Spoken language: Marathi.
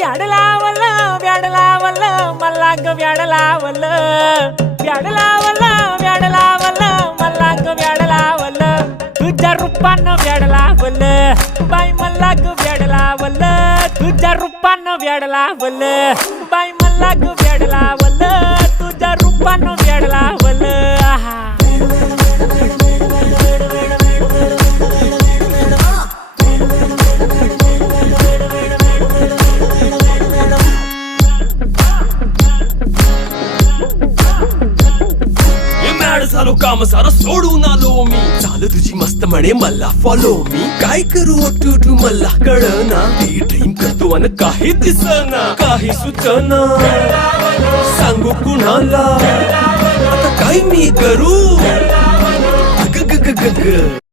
व्याड लावलं व्याड लावलं मला ग व्याड लावलं व्याड लावलं व्याड लावलं मला ग व्याड लावलं तुझ्या रूपानं व्याड लावलं बाई मला ग व्याड लावलं तुझ्या रूपानं व्याड लावलं बाई मला ग व्याड लावलं तुझ्या रूपानं व्याड लावलं आहा झालो काम सारं सोडून आलो मी चाल तुझी मस्त म्हणे मला फॉलो मी काय करू टू मला कळना ती ड्रीम करतो अन काही दिसना काही सुचना सांगू कुणाला आता काय मी करू ग ग ग ग ग